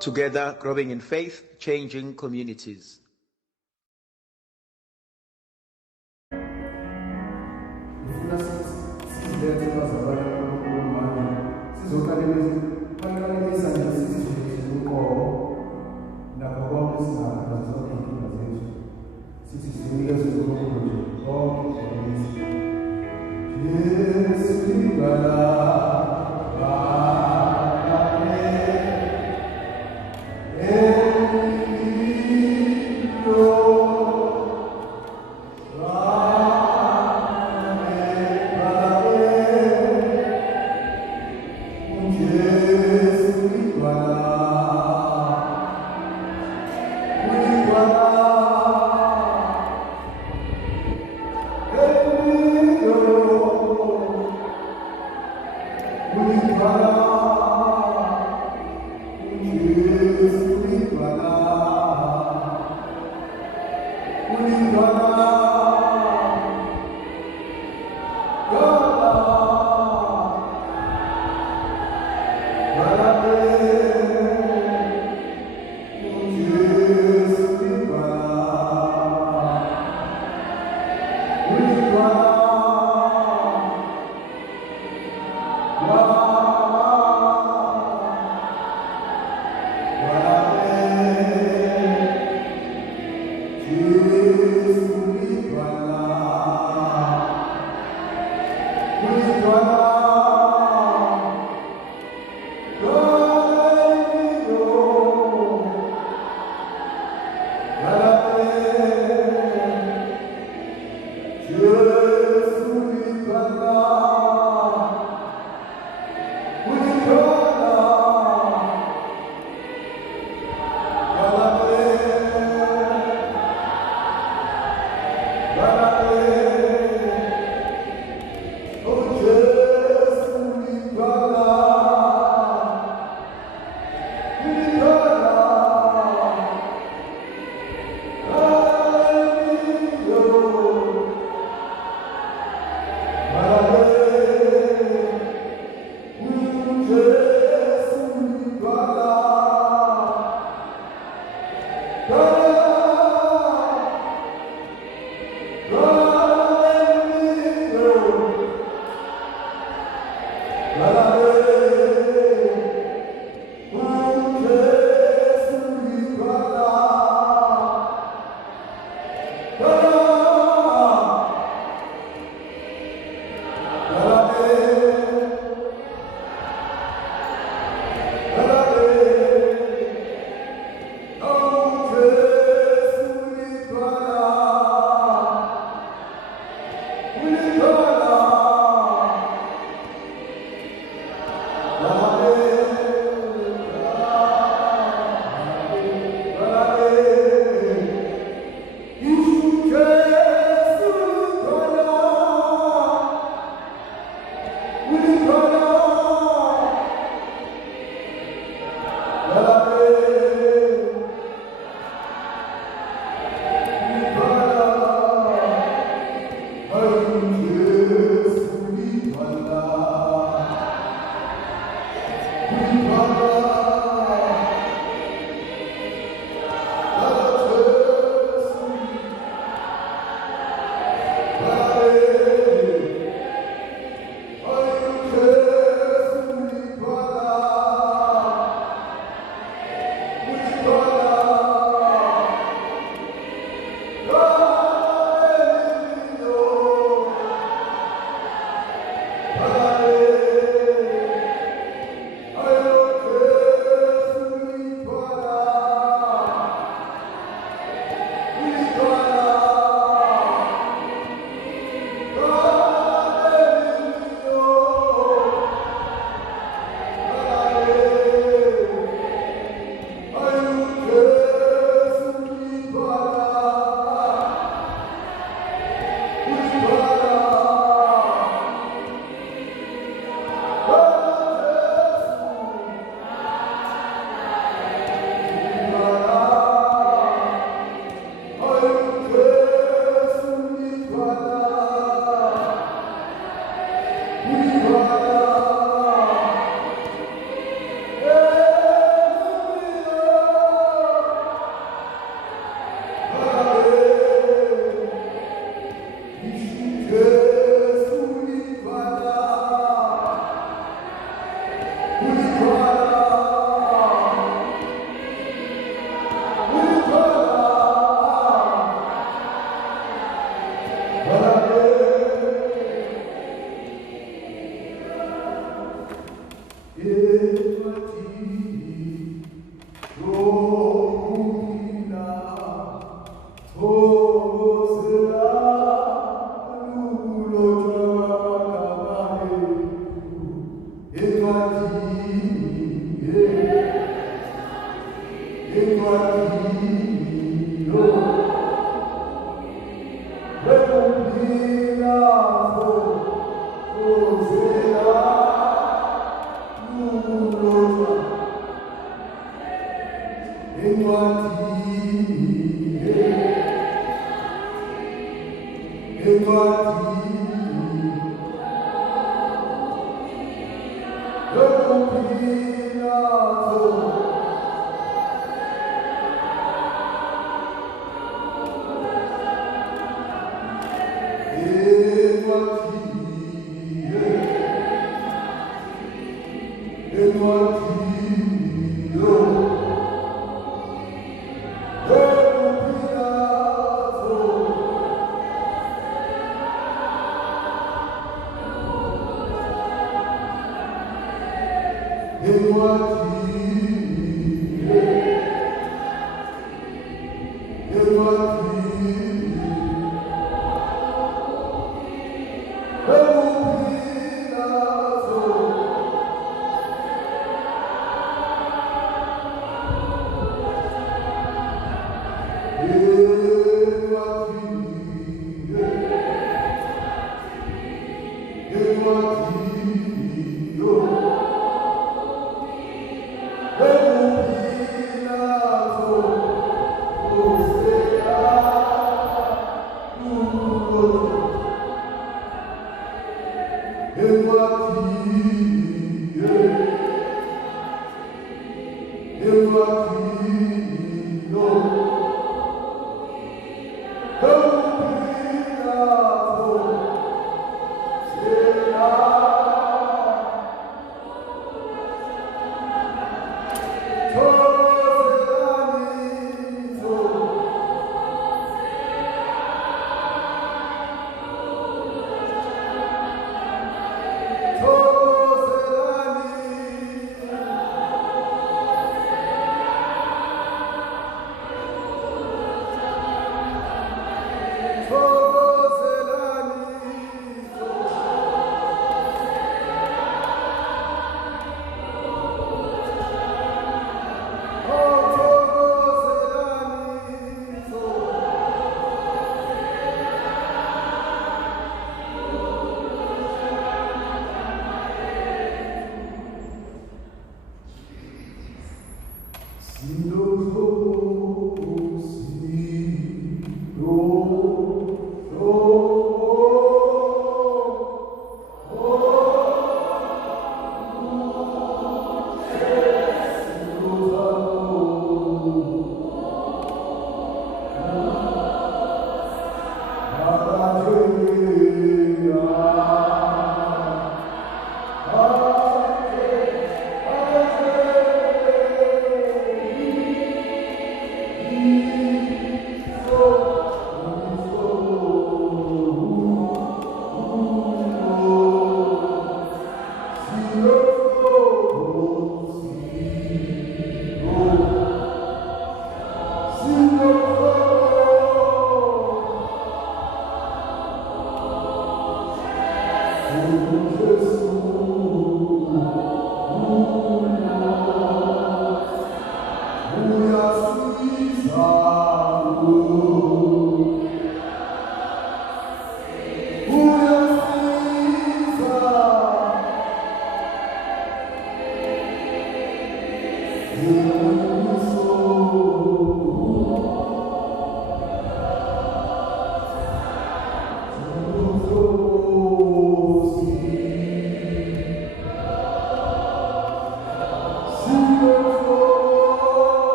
Together, growing in faith, changing communities.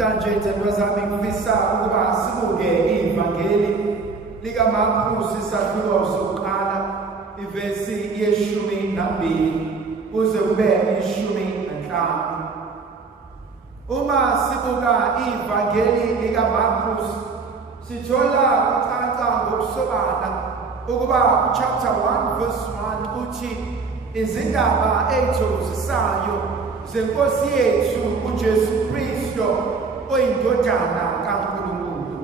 Namhlanje thandwa zami ngifisa ukuba sibuke ivangeli likaMarkus isahluko sokuqala ivesi ye-12 kuze kube i-15. Uma sibuka ivangeli likaMarkus sithola kucaca ngokusobala ukuba chapter 1 verse 1 uthi izindaba ezithokozisayo zenkosi yethu uJesu Kristu oyindodana kaNkulunkulu.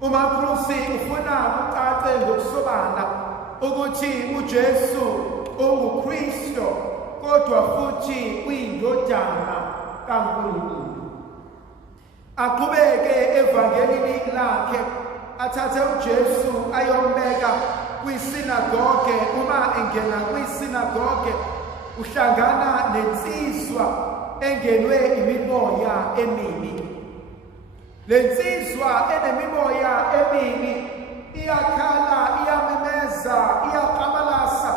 uMarkus ufuna kucace ngokusobala ukuthi uJesu unguKristu kodwa futhi uyindodana kaNkulunkulu. Aqhubeke evangelini lakhe athathe uJesu ayombeka kwisinagoge. Uma engena kwisinagoge uhlangana nensizwa engenwe imimoya emibi. Lensizwa enemimoya emibi iyakhala, iyamemeza, iyaqabalasa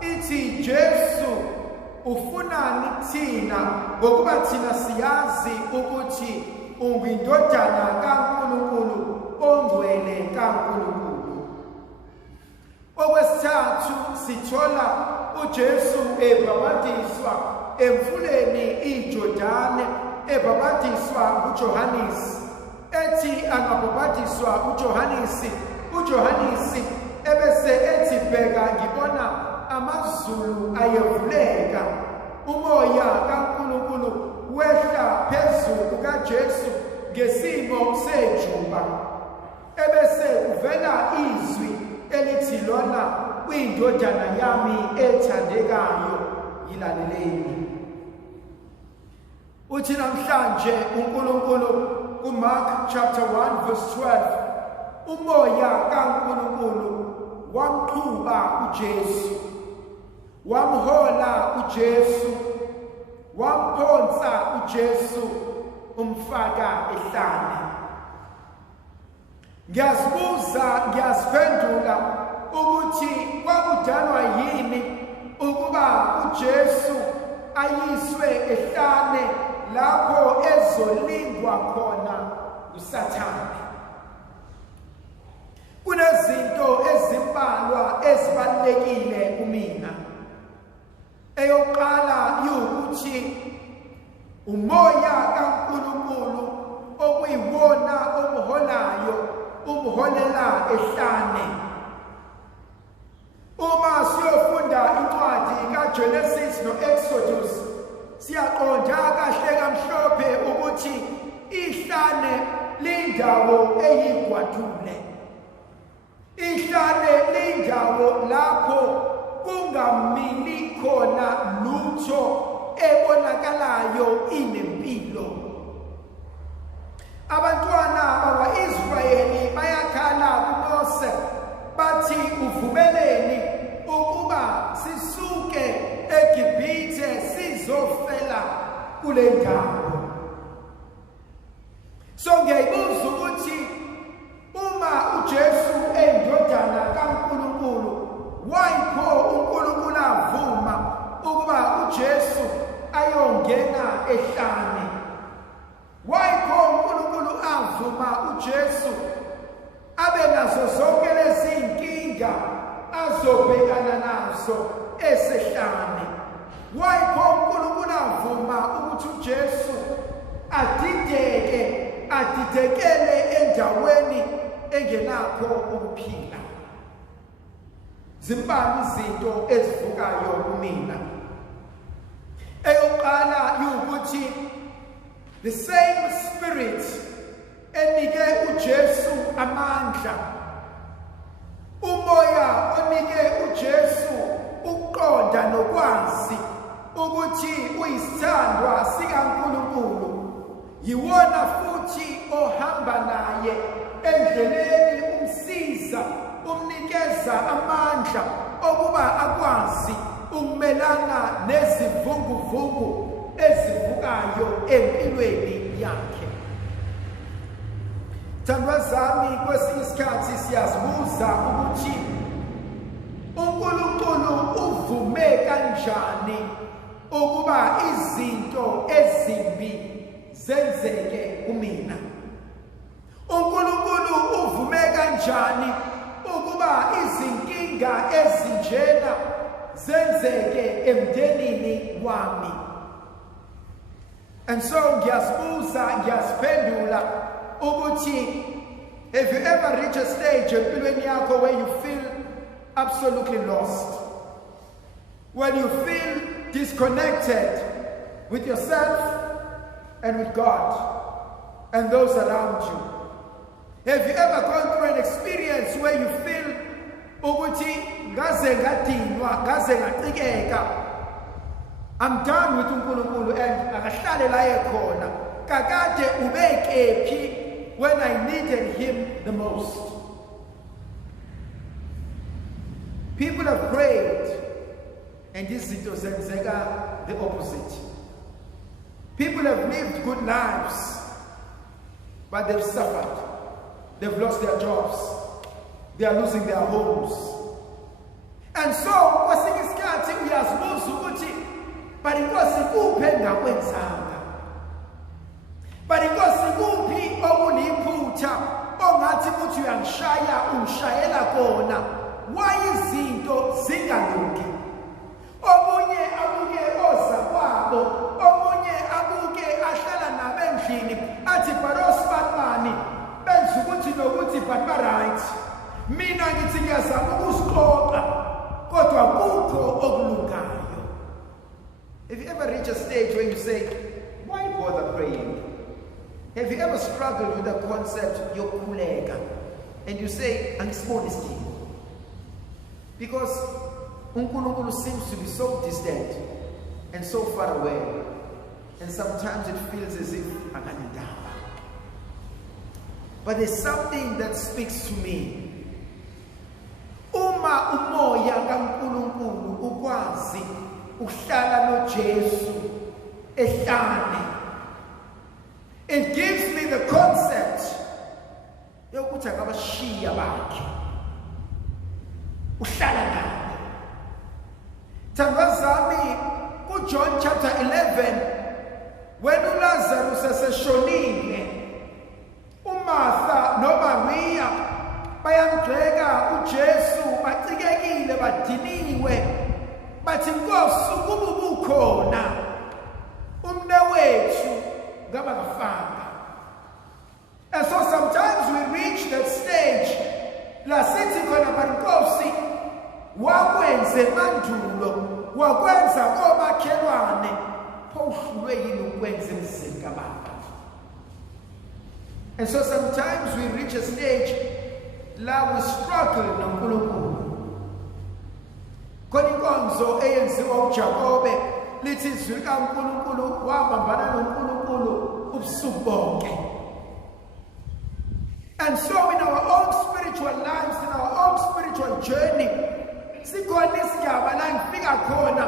ithi, Jesu ufunani thina ngokuba thina siyazi ukuthi ungindodana kaNkulunkulu, ongcwele kaNkulunkulu. Okwesithathu sithola uJesu ebhabhadiswa emfuleni iJordani, ebhabhadiswa nguJohannes. Ethi angabhabhadiswa uJohannes ebese ethi, bheka ngibona amazulu ayevuleka, umoya kaNkulunkulu wehla phezulu kukaJesu ngesimo sejuba. Ebese kuvela izwi elithi, lona kuyindodana yami ethandekayo, yilaleleni. Uthi namhlanje uNkulunkulu kuMark chapter 1 verse 12 umoya kaNkulunkulu wamqhuba uJesu, wamhola uJesu, wamphonsa uJesu, umfaka ehlane. Ngiyazibuza, ngiyaziphendula ukuthi kwakudalwa yini ukuba uJesu ayiswe ehlane lapho ezolingwa khona uSathane. Kunezinto ezimbalwa ezibalulekile kumina. Eyokuqala yukuthi umoya kaNkulunkulu okuyiwona umholela ehlane. Uma siyofunda incwadi kaGenesis noExodus siyaqonda kahle kamhlophe ukuthi ihlane lindawo eyigwadule. Ihlane lindawo lapho kungamili khona lutho ebonakalayo inempilo. Abantwana bakwa-Israyeli bayakhala kuMose bathi, uvumeleni ukuba sisuke eGibhithe sizofela kule ndawo. So ngiyayibuza ukuthi uma uJesu eyindodana kaNkulunkulu, wayipho uNkulunkulu avuma ukuba uJesu ayongena ehlane? Wayipho uNkulunkulu avuma uJesu abe nazo zonke lezi inkinga azobhekana nazo esehlane? Wayipho uNkulunkulu avuma ukuthi uJesu adidekele endaweni engenakho ukuphila? Zimbalwa izinto ezivukayo kumina. Eyokuqala yukuthi the same spirit enike uJesu amandla, umoya onike uJesu ukuqonda nokwazi ukuthi uyisithandwa sikaNkulunkulu, yiwona futhi ohamba naye endleleni, umsiza, umnikeza amandla okuba akwazi ukumelana nezivunguvungu ezivukayo empilweni yakhe. Thandwa zami, kwesinye isikhathi siyazibuza ukuthi uNkulunkulu uvume kanjani ukuba izinto ezimbi zenzeke kumina. uNkulunkulu uvume kanjani ukuba izinkinga ezinjena zenzeke emndenini wami? And so ngiyasibuza, ngiyasiphendula ukuthi, have you ever reached a stage empilweni yakho where you feel absolutely lost? When you feel disconnected with yourself and with God and those around you? Have you ever gone through an experience where you feel ukuthi ngaze ngadinwa, ngaze ngacikeka, I'm done with uNkulunkulu and akahlale la ekhona, kakade ubekephi when I needed him the most? People have prayed and izinto zenzeka the opposite. People have lived good lives, but they've suffered. They've lost their jobs. They are losing their homes. And so, kwesinye isikhathi uyazibuza ukuthi, but inkosi kuphi engakwenzanga? But inkosi kuphi okuliphutha ongathi ukuthi uyangishaya ungishayela kona? Why izinto zingalungi? Omunye abuke oza kwabo, omunye abuke ahlala nabendlini athi barosibani benza ukuthi nokuthi but right. Mina ngithi ngiyazama ukusixoxa kodwa kukho okulungayo. Have you ever reached a stage where you say, why bother praying? Have you ever struggled with the concept yokukhuleka and you say, angisiboni isidingo? Because uNkulunkulu seems to be so distant and so far away, and sometimes it feels as if akanindaba. But there's something that speaks to me. Uma umoya kaNkulunkulu ukwazi ukuhlala noJesu ehlane, it gives me the concept yokuthi akabashiya bakhe uhlala nabo. Thandazami, kuJohn chapter 11, when uLazarus eseshonile, uMartha noMaria bayamgxeka uJesu, bacikekile, badiniwe, bathi Nkosi ukuba ubukhona umnewethu ngaba ngafanga. And so sometimes we reach that stage la sithi khona bankosi wakwenze mandulo, wakwenza komakhelwane, phohlulwe yini ukwenza emzini kaBaba. And so sometimes we reach a stage la we struggle noNkulunkulu. Khona inkonzo eyenziwa uJakobe lithi izwi kaNkulunkulu wabambana noNkulunkulu ubusuku bonke. And so in our own spiritual lives, in our own spiritual journey, sikhona isigaba la ngifika khona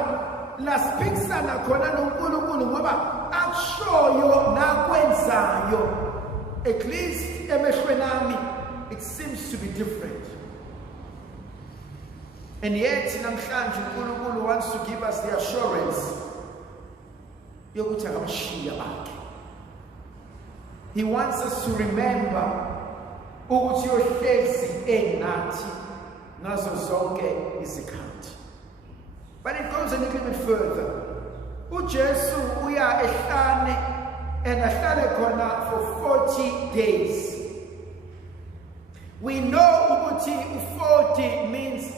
la siphikisana khona noNkulunkulu ngoba akushoyo nakwenzayo. At least emehlweni ami it seems to be different. And yet namhlanje uNkulunkulu wants to give us the assurance yokuthi akamshiya bakhe. He wants us to remember ukuthi uyohlezi enathi ngazo zonke izikhathi. But it goes a little bit further. uJesu uya ehlane and ahlale khona for 40 days. We know ukuthi 40 means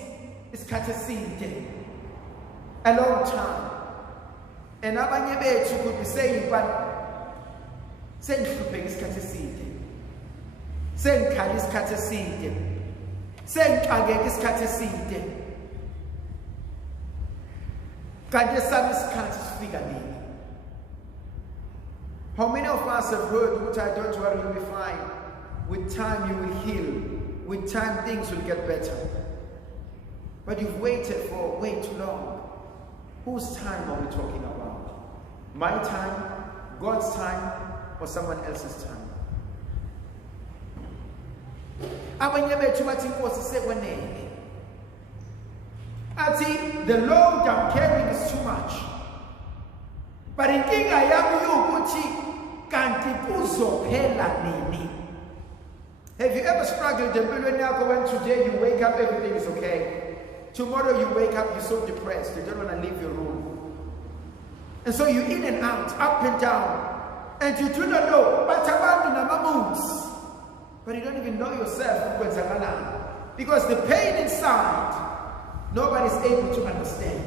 isikhathi eside, a long time. And abanye bethu could be saying, but sengihlupheka isikhathi eside, sengikhala isikhathi eside, sengixakeka isikhathi eside, kanti esami isikhathi sifika nini? How many of us have heard, which I don't worry, you'll be fine. With time you will heal. With time things will get better. But you've waited for way too long. Whose time are we talking about? My time, God's time, or someone else's time? Abanye bethu bathi inkosi sekwenele. Athi the load I'm carrying is too much. But inkinga yami ukuthi kuzophela nini? Have you ever struggled empilweni yakho when today you wake up everything is okay? Tomorrow you wake up you're so depressed, you don't want to leave your room. And so you're in and out, up and down. And you do not know, but moods. But you don't even know yourself because the pain inside, nobody's able to understand.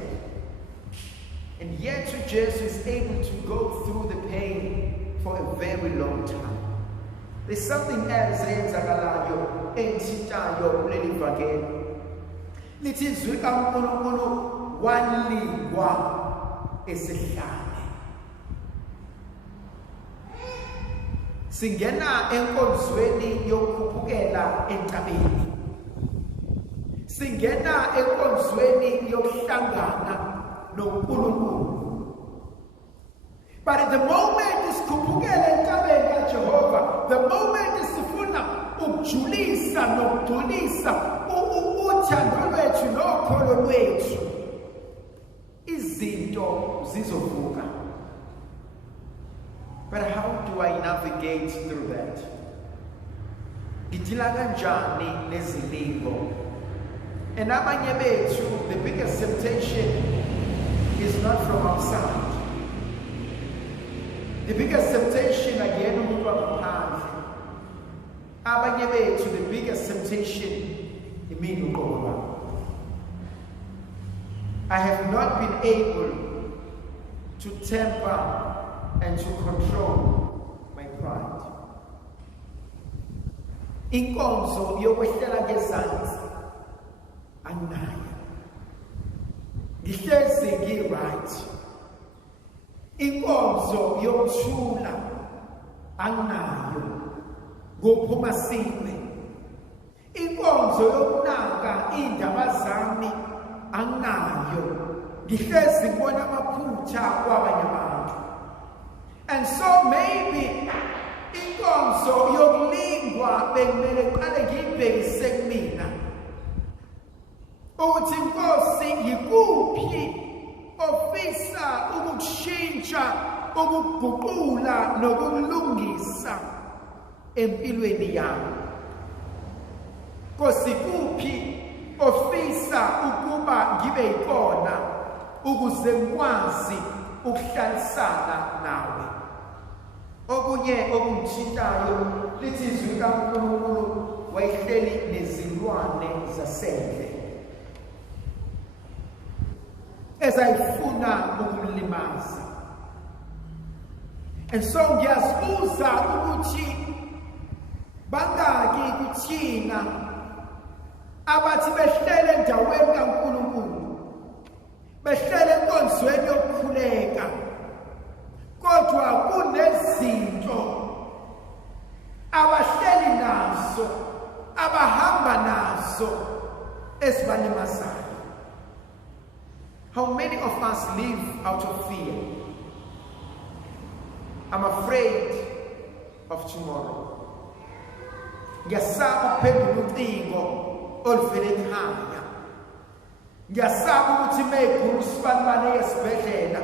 And yet Jesus is able to go through the pain for a very long time. There's something else eyenzakalayo enthitayo kuleli vangeli. Lithi izwi kaNkulunkulu walingwa esihlane. Singena enkonzweni yokukhuphukela entabeni. Singena enkonzweni yokuhlangana noNkulunkulu. But at the moment isikhuphukela entabeni kaJehova, the moment isifuna ukujulisa nokudulisa uthando lwethu nokholo lwethu, izinto zizovuka. But how do I navigate through that? Ngidila kanjani nezilingo? And abanye bethu, the biggest temptation is not from outside. The biggest temptation again umuntu wangaphandle. Abanye bethu, the biggest temptation imini uqobo. I have not been able to temper and to control my pride. Inkonzo yokwehlela ngezansi anginayo. Ngihlezi ngi-right. Inkonzo yokuthula anginayo. Ngophuma siwe. Inkonzo yokunaka indaba zami anginayo. Ngihlezi ngibona amaphutha kwabanye abantu. And so maybe inkonzo yokulingwa bekumele qale ngiyibhekise kumina. Ukuthi Nkosi yikuphi ofisa ukukushintsha, ukuguqula nokulungisa empilweni yami. Nkosi kuphi ofisa ukuba ngibe yikona ukuze ngikwazi ukuhlalisana nawe. Okunye okungithintayo lithi izwi kaNkulunkulu wayehleli nezilwane zasendle ezayifuna ukumlimaza. And so ngiyazibuza ukuthi bangaki kuthina abathi behlele endaweni kaNkulunkulu, behlele enkonzweni yokukhuleka, kodwa kunezinto abahleli nazo, abahamba nazo ezibalimazayo. How many of us live out of fear? I'm afraid of tomorrow. Ngiyasaba ukuphendula ucingo oluvela ekhaya. Ngiyasaba ukuthi mayigula usibanibane esibhedlela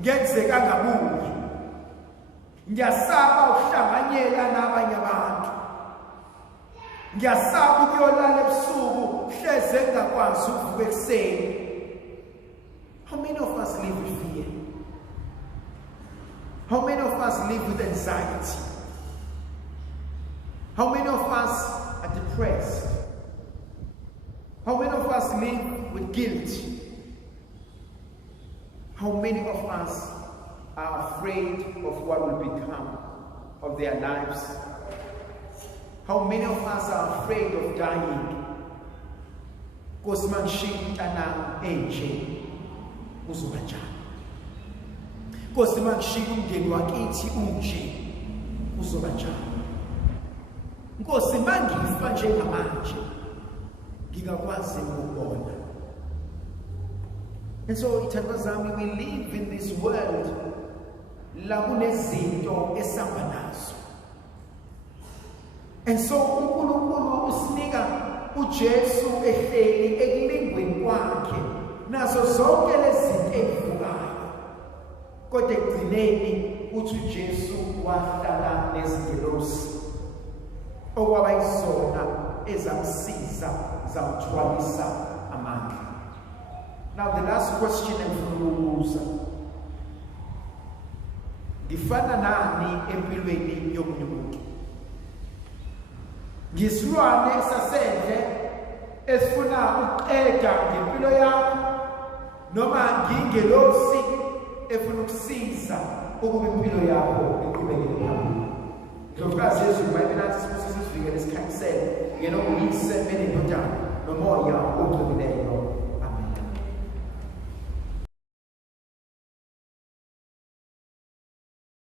ngenzeka ngabuye. Ngiyasaba ukuhlanganyela nabanye abantu. Ngiyasaba ukuyolala ebusuku hleze ngakwazi ukuvuka ekuseni. How many of us live with fear? How many of us live with anxiety? How many of us are depressed? How many of us live with guilt? How many of us are afraid of what will become of their lives? How many of us are afraid of dying? Because man shintana enje uzobanjani. Because man shingumndeni wakithi unje uzobanjani. Nkosi mangifa njengamanje ngingakwazi ukubona. And so ithandazami, we live in this world la kunezinto esihamba nazo. And so uNkulunkulu usinika uJesu ehleli ekulingweni kwakhe nazo zonke lezi zinto ezivukayo. Kodwa ekugcineni uthi uJesu wahlala nezingelosi okwaba yizona ezamsiza zamthwalisa amandla. Now the last question engifuna ukubuza, ngifana nani empilweni yomunye umuntu? Ngisilwane sasendle esifuna ukuqeda ngempilo yakho, noma ngingelosi efuna ukusiza ukuba impilo yakho iqhubekele phambili? Ndlovukazi Yesu iBhayibheli nathi sifikele sikhanyisele yena uyise benendodana nomoya ogcweleyo